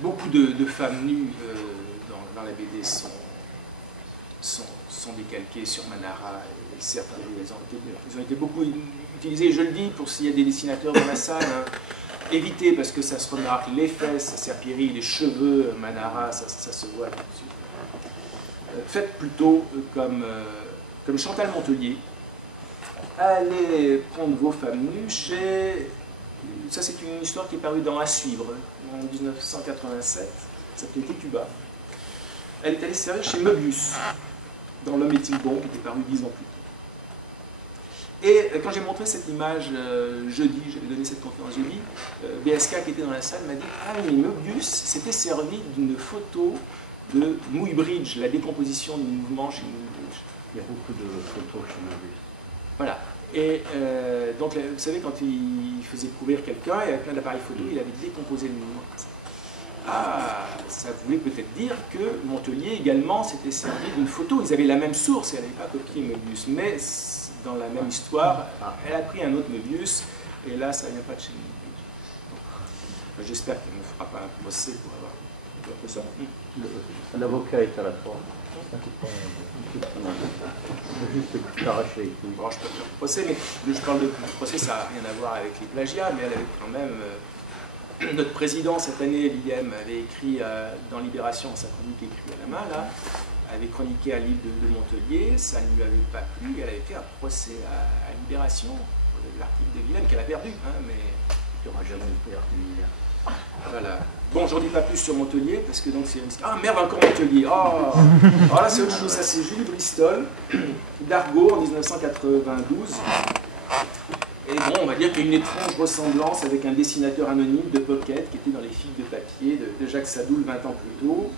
Beaucoup de femmes nues dans la BD sont décalquées sur Manara et Serpiri. Elles ont été beaucoup utilisées. Je le dis pour s'il y a des dessinateurs dans la salle, hein, évitez parce que ça se remarque. Les fesses, Serpiri, les cheveux, Manara, ça se voit tout de suite. Faites plutôt comme Chantal Montelier. Allez prendre vos femmes nues chez... Ça, c'est une histoire qui est parue dans À suivre, en 1987. Ça s'appelait Tétuba. Elle est allée se servir chez Möbius, dans L'homme est-il bon, qui était paru 10 ans plus tôt. Et quand j'ai montré cette image jeudi, j'avais donné cette conférence jeudi, BSK qui était dans la salle m'a dit « Ah, mais Möbius s'était servi d'une photo de Muybridge, la décomposition du mouvement chez Muybridge. » Il y a beaucoup de photos chez Möbius. Voilà. Et donc, vous savez, quand il faisait couvrir quelqu'un, et avec plein d'appareils photo, il avait décomposé le mouvement. Ah, ça voulait peut-être dire que Montelier également s'était servi d'une photo. Ils avaient la même source, et elle n'avait pas copié Möbius. Mais dans la même histoire, elle a pris un autre Möbius, et là, ça ne vient pas de chez Möbius. J'espère qu'il ne me fera pas un procès pour avoir fait ça. L'avocat est à la porte. Juste t'arracher les couilles. Bon, je peux faire le procès, mais je parle de procès, ça n'a rien à voir avec les plagiats, mais elle avait quand même... notre président, cette année, Liem, avait écrit dans Libération, sa chronique écrite à la main, là, avait chroniqué un livre de Montelier, ça ne lui avait pas plu, elle avait fait un procès à Libération, l'article de Willem qu'elle a perdu, hein, mais... Il n'y aura jamais perdu. Voilà. Bon, j'en dis pas plus sur Montelier, parce que donc c'est... Ah merde, encore Montelier. Oh, alors là, c'est autre chose. Ça, c'est Julie Bristol, d'Argo, en 1992. Et bon, on va dire qu'il y a une étrange ressemblance avec un dessinateur anonyme de Pocket, qui était dans les figues de papier de Jacques Sadoul 20 ans plus tôt.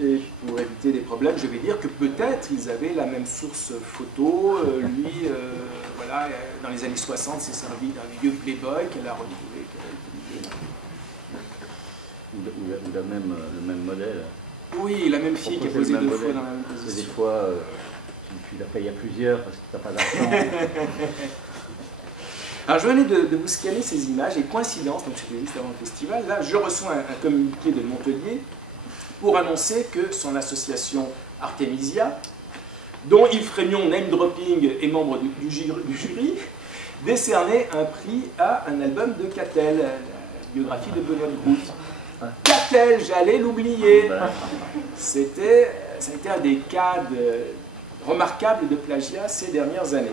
Et pour éviter des problèmes, je vais dire que peut-être ils avaient la même source photo. Lui, voilà, dans les années 60, s'est servi d'un vieux Playboy qu'elle a retrouvé. Ou le même modèle. Oui, la même fille qui est posée deux fois dans la même position. Des fois, tu la payes à plusieurs parce que tu n'as pas d'argent. Alors je venais de vous scanner ces images et coïncidence, donc c'était juste avant le festival, là je reçois un communiqué de Montelier pour annoncer que son association Artemisia, dont Yves Frémion, name dropping, est membre du jury, décernait un prix à un album de Catel, la biographie de Benoît de Groot. Catel, j'allais l'oublier. Ça a été un des cas remarquables de plagiat ces dernières années.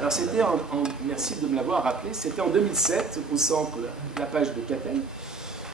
Alors c'était, merci de me l'avoir rappelé, c'était en 2007, au centre de la page de Catel,